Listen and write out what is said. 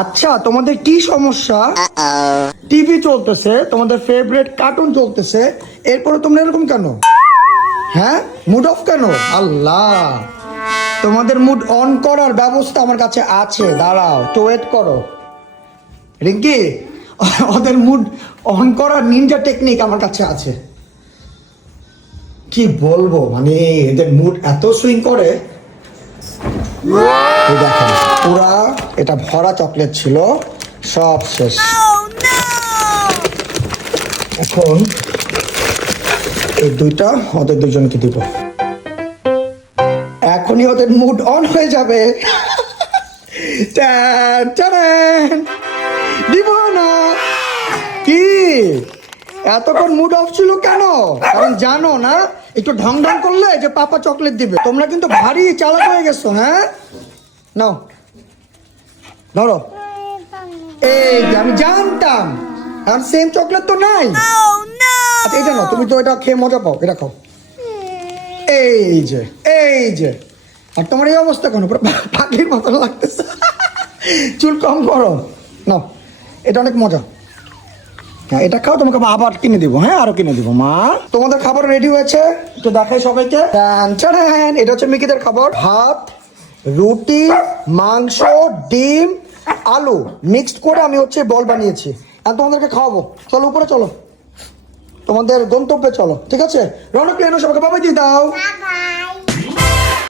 আচ্ছা তোমাদের কি সমস্যা টিভি চলতেছে তোমাদের ফেভারিট কার্টুন চলতেছে এরপরে তোমরা এরকম কেন হ্যাঁ মুড অফ কেন আল্লাহ তোমাদের মুড অন করার ব্যবস্থা আমার কাছে আছে দাঁড়াও তো ওয়েট করো রিঙ্কি ওদের মুড অন করার নিনজা টেকনিক আমার কাছে আছে কি বলবো মানে এদের মুড এত সুইং করে দেখো পুরা এটা ভরা চকলেট ছিল সব শেষ এখন এই দুইটা ওদের দুজনকে দিব এখনই ওদের মুড অন হয়ে যাবে দিব না কি এতক্ষণ মুড অফ ছিল কেন কারণ জানো না একটু ঢং ঢং করলে যে পাপা চকলেট দিবে তোমরা কিন্তু ভারী চালাক হয়ে গেছো হ্যাঁ নাও ধরো এই আমি জানতাম আর সেম চকলেট তো নাই oh, আচ্ছা এটা না তুমি তো এটা খেয়ে মজা পাও এটা খাও এই যে এই যে আর তোমার এই অবস্থা কেন পাখির মতন লাগতেছে চুল কম করো না এটা অনেক মজা হ্যাঁ এটা খাও তোমাকে আবার কিনে দিব হ্যাঁ আরো কিনে দিব মা তোমাদের খাবার রেডি হয়েছে তো দেখাই সবাইকে এটা হচ্ছে মিকিদের খাবার ভাত রুটি মাংস ডিম আলু মিক্সড করে আমি হচ্ছে বল বানিয়েছি আর তোমাদেরকে খাওয়াবো চলো উপরে চলো তোমাদের গন্তব্যে চলো ঠিক আছে রনক প্লেন সবাইকে বাবাই দিয়ে দাও